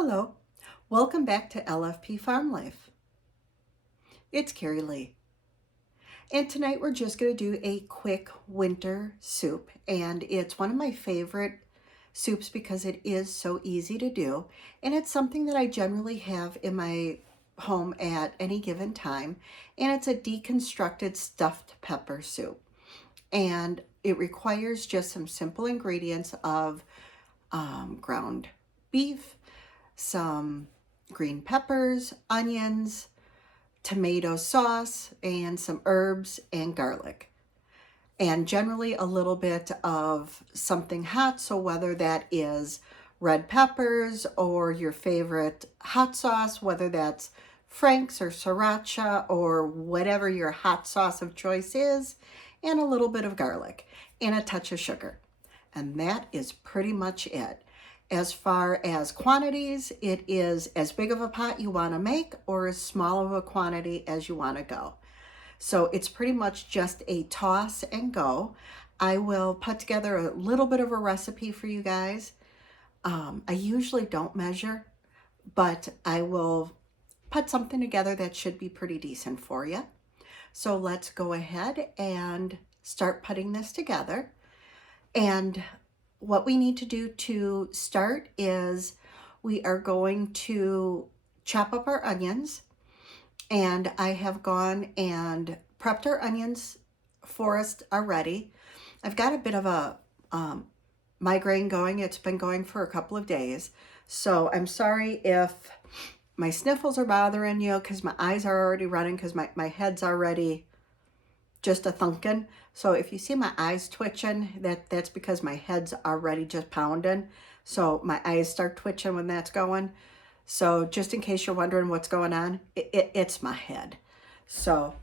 Hello, welcome back to LFP Farm Life. It's Carrie Lee. And tonight we're just going to do a quick winter soup. And it's one of my favorite soups because it is so easy to do. And it's something that I generally have in my home at any given time. And it's a deconstructed stuffed pepper soup. And it requires just some simple ingredients of ground beef, some green peppers, onions, tomato sauce, and some herbs and garlic. And generally a little bit of something hot, so whether that is red peppers or your favorite hot sauce, whether that's Frank's or Sriracha or whatever your hot sauce of choice is, and a little bit of garlic and a touch of sugar. And that is pretty much it. As far as quantities, it is as big of a pot you want to make or as small of a quantity as you want to go. So it's pretty much just a toss and go. I will put together a little bit of a recipe for you guys. I usually don't measure, but I will put something together that should be pretty decent for you. So let's go ahead and start putting this together. And what we need to do to start is we are going to chop up our onions. And I have gone and prepped our onions for us already. I've got a bit of a migraine going. It's been going for a couple of days. So I'm sorry if my sniffles are bothering you because my eyes are already running because my head's already just a thunking. So if you see my eyes twitching, that's because my head's already just pounding. So my eyes start twitching when that's going. So just in case you're wondering what's going on, it's my head. So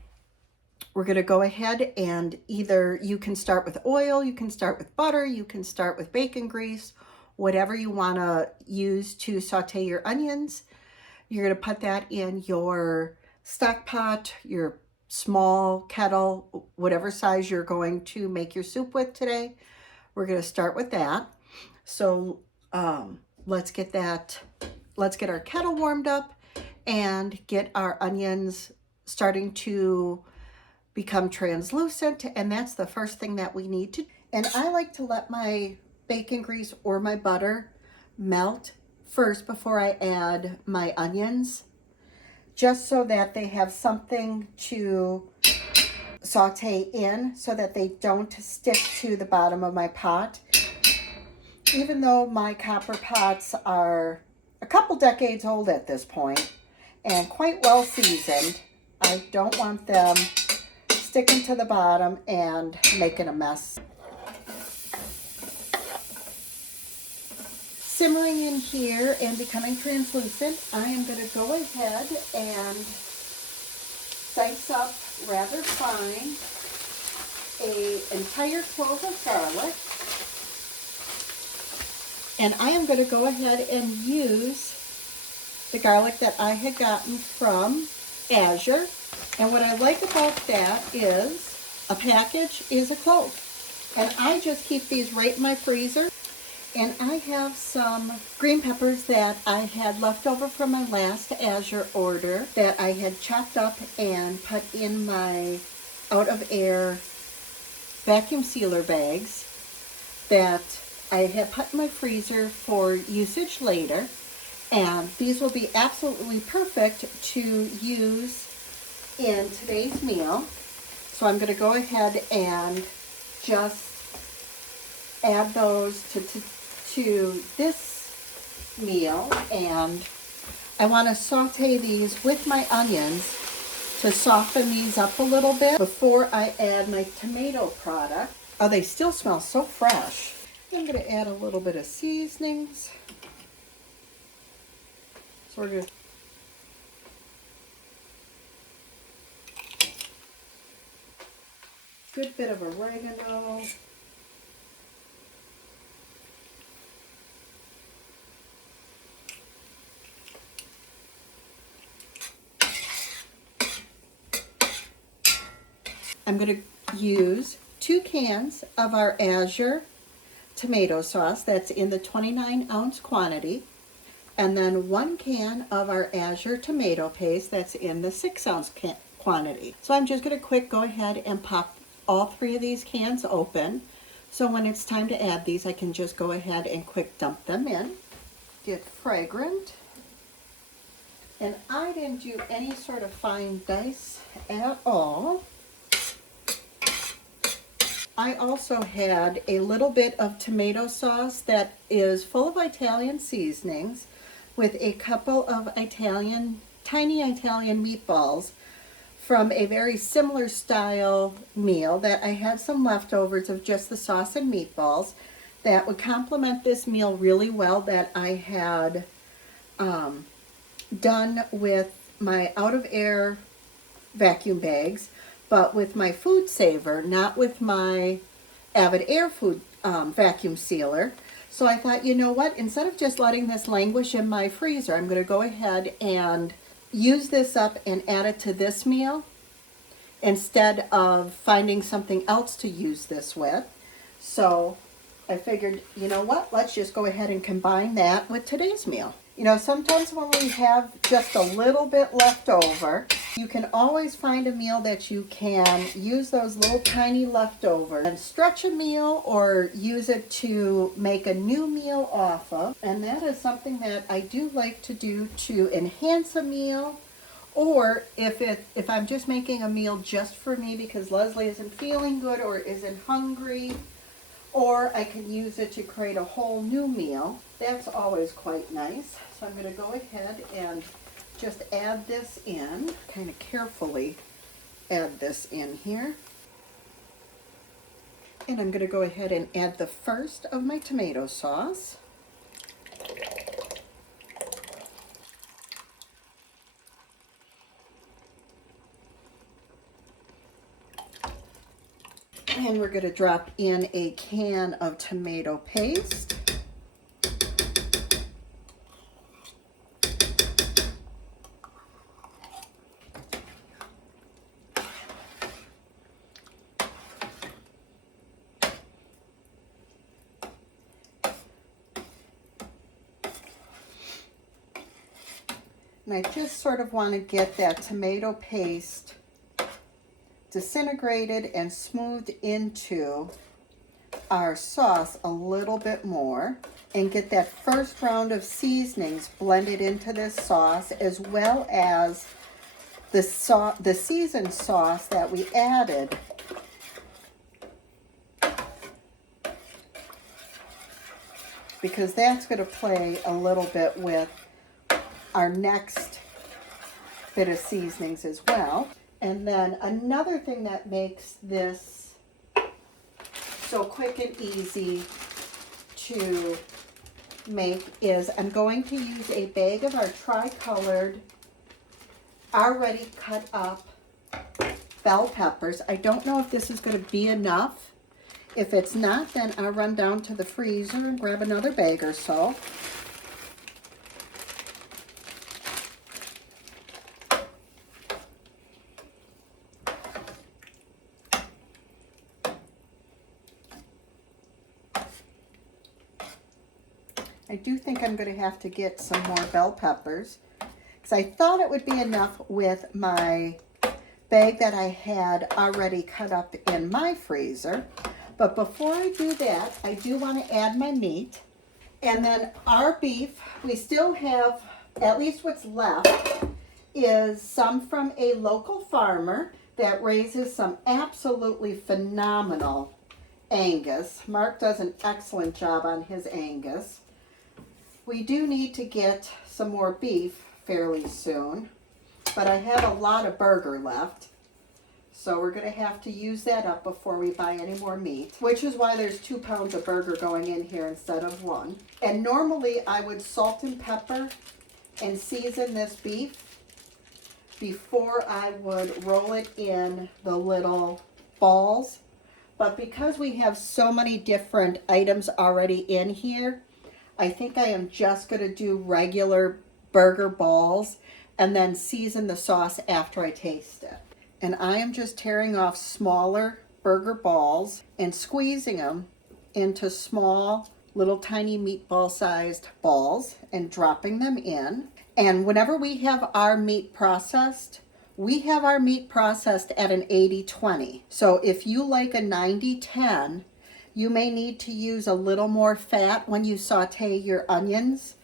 we're going to go ahead and either you can start with oil, you can start with butter, you can start with bacon grease, whatever you want to use to saute your onions. You're going to put that in your stock pot, your small kettle, whatever size you're going to make your soup with today. We're going to start with that. So let's get our kettle warmed up and get our onions starting to become translucent. And that's the first thing that we need to. And I like to let my bacon grease or my butter melt first before I add my onions, just so that they have something to saute in so that they don't stick to the bottom of my pot. Even though my copper pots are a couple decades old at this point and quite well seasoned, I don't want them sticking to the bottom and making a mess. Simmering in here and becoming translucent, I am going to go ahead and dice up rather fine an entire clove of garlic. And I am going to go ahead and use the garlic that I had gotten from Azure. And what I like about that is a package is a clove. And I just keep these right in my freezer. And I have some green peppers that I had left over from my last Azure order that I had chopped up and put in my out-of-air vacuum sealer bags that I had put in my freezer for usage later. And these will be absolutely perfect to use in today's meal. So I'm going to go ahead and just add those to this meal, and I want to saute these with my onions to soften these up a little bit before I add my tomato product. Oh, they still smell so fresh. I'm going to add a little bit of seasonings. So we're going to good bit of oregano. I'm going to use 2 cans of our Azure tomato sauce. That's in the 29-ounce quantity. and then 1 can of our Azure tomato paste that's in the 6-ounce quantity. So I'm just going to go ahead and pop all 3 of these cans open. So when it's time to add these, I can just go ahead and quick dump them in. Get fragrant. And I didn't do any sort of fine dice at all. I also had a little bit of tomato sauce that is full of Italian seasonings with a couple of tiny Italian meatballs from a very similar style meal that I had some leftovers of just the sauce and meatballs that would complement this meal really well, that I had done with my out of air vacuum bags, but with my food saver, not with my Avid Air food vacuum sealer. So I thought, you know what, instead of just letting this languish in my freezer, I'm going to go ahead and use this up and add it to this meal instead of finding something else to use this with. So I figured, you know what, let's just go ahead and combine that with today's meal. You know, sometimes when we have just a little bit left over, you can always find a meal that you can use those little tiny leftovers and stretch a meal or use it to make a new meal off of. And that is something that I do like to do to enhance a meal, or if I'm just making a meal just for me because Leslie isn't feeling good or isn't hungry, or I can use it to create a whole new meal. That's always quite nice. So I'm going to go ahead and just add this in, kind of carefully add this in here. And I'm going to go ahead and add the first of my tomato sauce. And we're going to drop in a can of tomato paste. And I just sort of want to get that tomato paste disintegrated and smoothed into our sauce a little bit more, and get that first round of seasonings blended into this sauce, as well as the seasoned sauce that we added. Because that's going to play a little bit with our next bit of seasonings as well. And then another thing that makes this so quick and easy to make is I'm going to use a bag of our tri-colored, already cut up bell peppers. I don't know if this is going to be enough. If it's not, then I'll run down to the freezer and grab another bag or so. I do think I'm going to have to get some more bell peppers, because I thought it would be enough with my bag that I had already cut up in my freezer. But before I do that, I do want to add my meat. And then our beef, we still have, at least what's left, is some from a local farmer that raises some absolutely phenomenal Angus. Mark does an excellent job on his Angus. We do need to get some more beef fairly soon, but I have a lot of burger left. So we're going to have to use that up before we buy any more meat, which is why there's 2 pounds of burger going in here instead of 1. And normally I would salt and pepper and season this beef before I would roll it in the little balls. But because we have so many different items already in here, I think I am just going to do regular burger balls and then season the sauce after I taste it. And I am just tearing off smaller burger balls and squeezing them into small little tiny meatball sized balls and dropping them in. And whenever we have our meat processed, we have our meat processed at an 80-20. So if you like a 90-10, you may need to use a little more fat when you saute your onions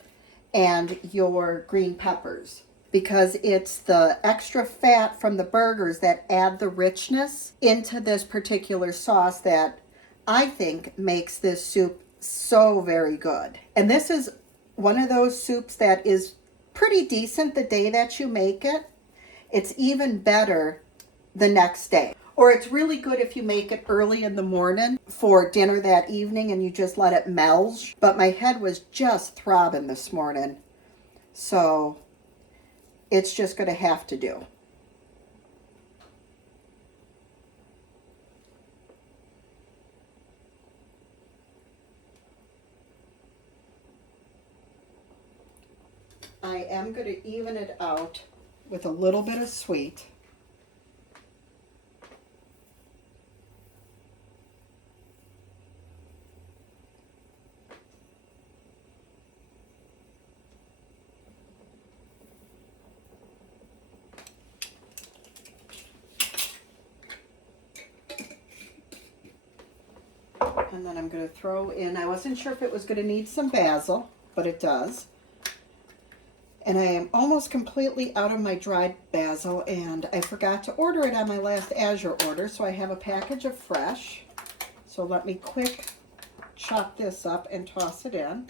and your green peppers, because it's the extra fat from the burgers that add the richness into this particular sauce that I think makes this soup so very good. And this is one of those soups that is pretty decent the day that you make it. It's even better the next day. Or it's really good if you make it early in the morning for dinner that evening and you just let it meld. But my head was just throbbing this morning, so it's just going to have to do. I am going to even it out with a little bit of sweet. And then I'm going to throw in, I wasn't sure if it was going to need some basil, but it does. And I am almost completely out of my dried basil, and I forgot to order it on my last Azure order, so I have a package of fresh. So let me quick chop this up and toss it in.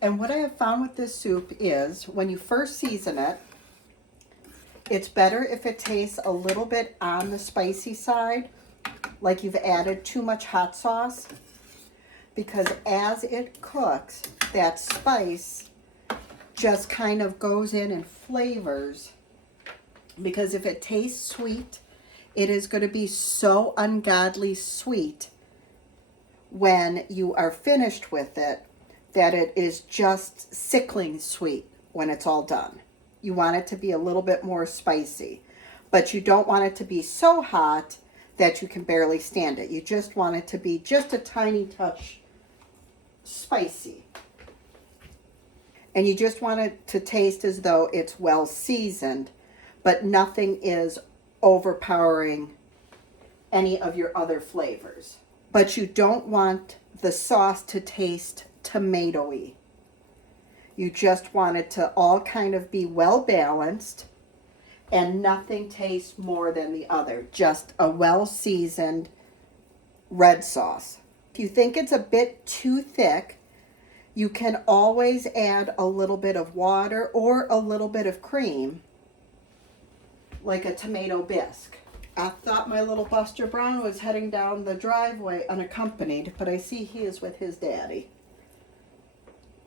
And what I have found with this soup is when you first season it, it's better if it tastes a little bit on the spicy side, like you've added too much hot sauce, because as it cooks, that spice just kind of goes in and flavors. Because if it tastes sweet, it is going to be so ungodly sweet when you are finished with it that it is just sickling sweet when it's all done. You want it to be a little bit more spicy, but you don't want it to be so hot that you can barely stand it. You just want it to be just a tiny touch spicy. And you just want it to taste as though it's well seasoned, but nothing is overpowering any of your other flavors. But you don't want the sauce to taste tomatoey. You just want it to all kind of be well balanced, and nothing tastes more than the other. Just a well seasoned red sauce. If you think it's a bit too thick, you can always add a little bit of water or a little bit of cream, like a tomato bisque. I thought my little Buster Brown was heading down the driveway unaccompanied, but I see he is with his daddy.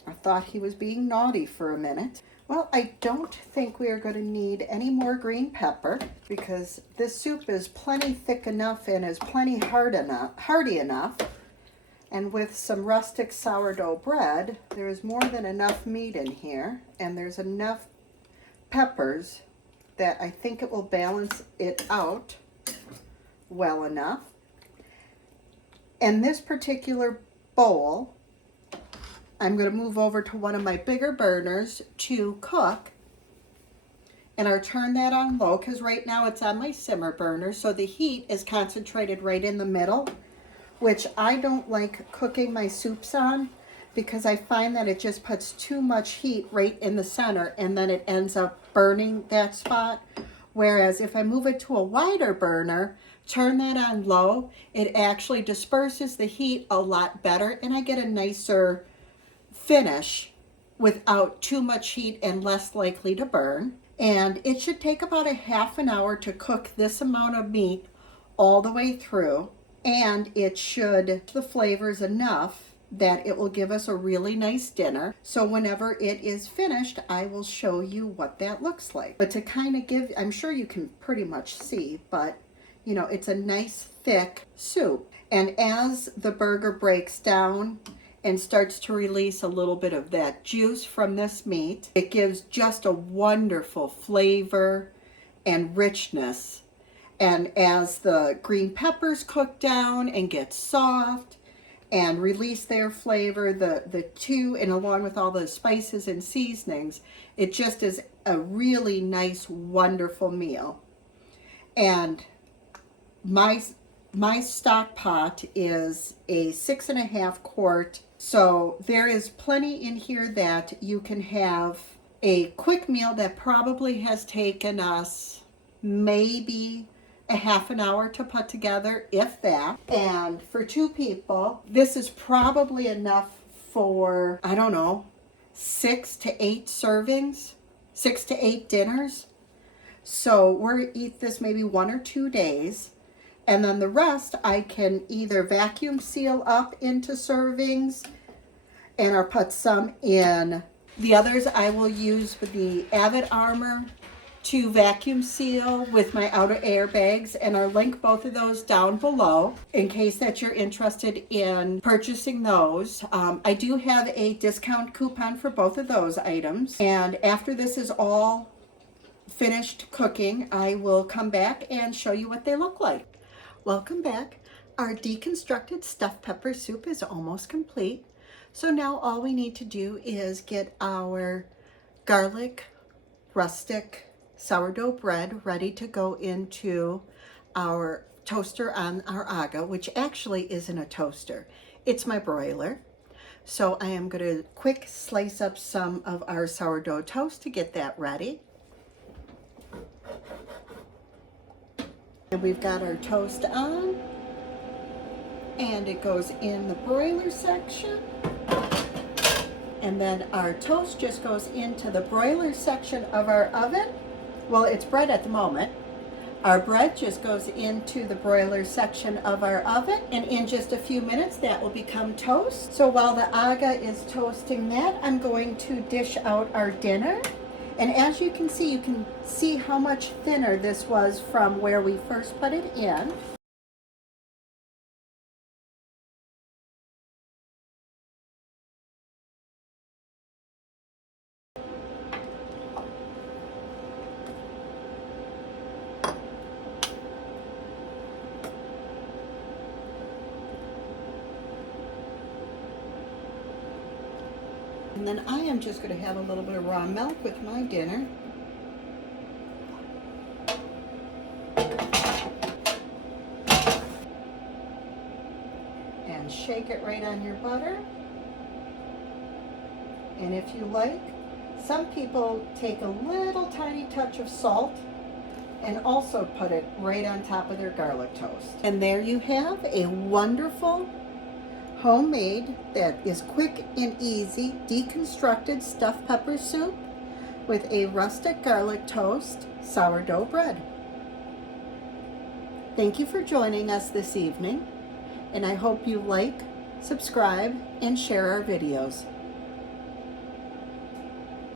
I thought he was being naughty for a minute. Well, I don't think we are going to need any more green pepper, because this soup is plenty thick enough and is plenty hearty enough. And with some rustic sourdough bread, there is more than enough meat in here, and there's enough peppers that I think it will balance it out well enough. And this particular bowl, I'm going to move over to one of my bigger burners to cook. And I'll turn that on low, because right now it's on my simmer burner, so the heat is concentrated right in the middle, which I don't like cooking my soups on, because I find that it just puts too much heat right in the center and then it ends up burning that spot. Whereas if I move it to a wider burner, turn that on low, it actually disperses the heat a lot better, and I get a nicer finish without too much heat and less likely to burn. And it should take about a half an hour to cook this amount of meat all the way through, and it should the flavors enough that it will give us a really nice dinner. So whenever it is finished, I will show you what that looks like. But to kind of give, I'm sure you can pretty much see, but you know, it's a nice thick soup. And as the burger breaks down and starts to release a little bit of that juice from this meat. It gives just a wonderful flavor and richness. And as the green peppers cook down and get soft and release their flavor, the two, and along with all the spices and seasonings, it just is a really nice, wonderful meal. And my stock pot is a 6.5 quart. So there is plenty in here that you can have a quick meal that probably has taken us maybe a half an hour to put together, if that. And for 2 people, this is probably enough for, I don't know, 6 to 8 servings, 6 to 8 dinners. So we're eat this maybe 1 or 2 days. And then the rest I can either vacuum seal up into servings and or put some in. The others I will use with the Avid Armor to vacuum seal with my outer air bags, and I'll link both of those down below in case that you're interested in purchasing those. I do have a discount coupon for both of those items, and after this is all finished cooking, I will come back and show you what they look like. Welcome back. Our deconstructed stuffed pepper soup is almost complete. So now all we need to do is get our garlic rustic sourdough bread ready to go into our toaster on our Aga, which actually isn't a toaster. It's my broiler. So I am going to quick slice up some of our sourdough toast to get that ready. And we've got our toast on, and it goes in the broiler section. And then our toast just goes into the broiler section of our oven. Well, it's bread at the moment. Our bread just goes into the broiler section of our oven, and in just a few minutes that will become toast. So while the Aga is toasting that, I'm going to dish out our dinner. And as you can see how much thinner this was from where we first put it in. And then I am just going to have a little bit of raw milk with my dinner. And shake it right on your butter. And if you like, some people take a little tiny touch of salt and also put it right on top of their garlic toast. And there you have a wonderful homemade, that is quick and easy, deconstructed stuffed pepper soup with a rustic garlic toast sourdough bread. Thank you for joining us this evening, and I hope you like, subscribe, and share our videos.